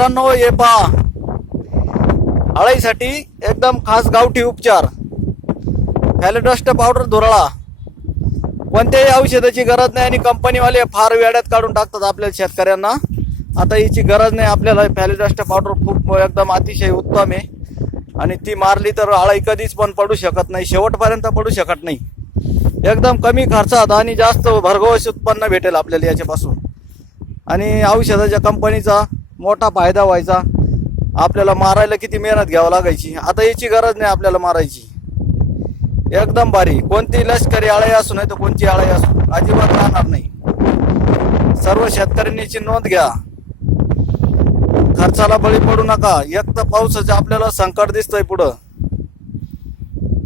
मित्रांनो, हे पहा, अळीसाठी एकदम खास गावठी उपचार. फॅलिडस्ट पावडर धुराळा. कोणत्याही औषधाची गरज नाही आणि कंपनीवाले फार वेड्यात काढून टाकतात आपल्या शेतकऱ्यांना. आता याची गरज नाही आपल्याला. फॅलिडस्ट पावडर खूप एकदम अतिशय उत्तम आहे आणि ती मारली तर अळी कधीच पण पडू शकत नाही, शेवटपर्यंत पडू शकत नाही. एकदम कमी खर्चात आणि जास्त भरघोस उत्पन्न भेटेल आपल्याला याच्यापासून. आणि औषधाच्या कंपनीचा मोठा फायदा व्हायचा. आपल्याला मारायला किती मेहनत घ्यावं लागायची, आता याची गरज नाही आपल्याला मारायची. एकदम भारी. कोणती लष्करी अळी असू नाही तर कोणती अळी असू, अजिबात राहणार नाही. सर्व शेतकऱ्यांनी याची नोंद घ्या. खर्चाला बळी पडू नका. एक तर पावसाचं आपल्याला संकट दिसतंय पुढं.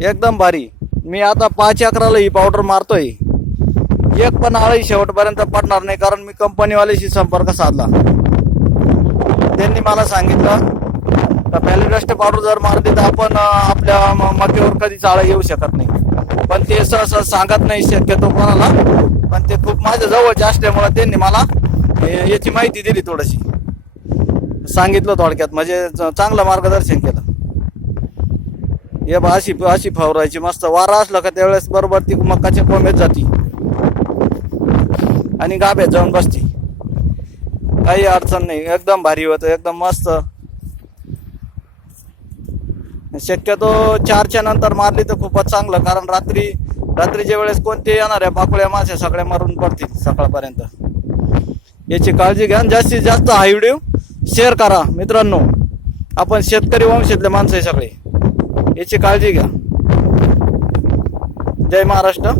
एकदम भारी. मी आता 5 एकराला ही पावडर मारतोय. एक पण अळी शेवटपर्यंत पडणार नाही, कारण मी कंपनीवाल्याशी संपर्क साधला. त्यांनी मला सांगितलं तर फॅलिडस्ट पावडर जर मारली तर आपण आपल्या मक्यावर कधीच अळी येऊ शकत नाही. पण ते सहसा सांगत नाही शक्यतो कोणाला. पण ते खूप माझ्या जवळचे असल्यामुळे त्यांनी मला याची माहिती दिली, थोडीशी सांगितलं थोडक्यात, म्हणजे चांगलं मार्गदर्शन केलं. हे बा अशी फवारायची. मस्त वारा असला का त्यावेळेस बरोबर ती मकाच्या कोंबेत जाती आणि गाभ्यात जाऊन बसती. काही अडचण नाही. एकदम भारी होतं, एकदम मस्त. शक्यतो 4च्या नंतर मारली तर खूपच चांगलं, कारण रात्रीच्या वेळेस कोणते येणाऱ्या पाकुळ्या माश्या सगळ्या मरून पडतील सकाळपर्यंत. याची काळजी घ्या. जास्तीत जास्त हा व्हिडिओ शेअर करा मित्रांनो. आपण शेतकरी वंशातले माणसं आहे सगळे. याची काळजी घ्या. जय महाराष्ट्र.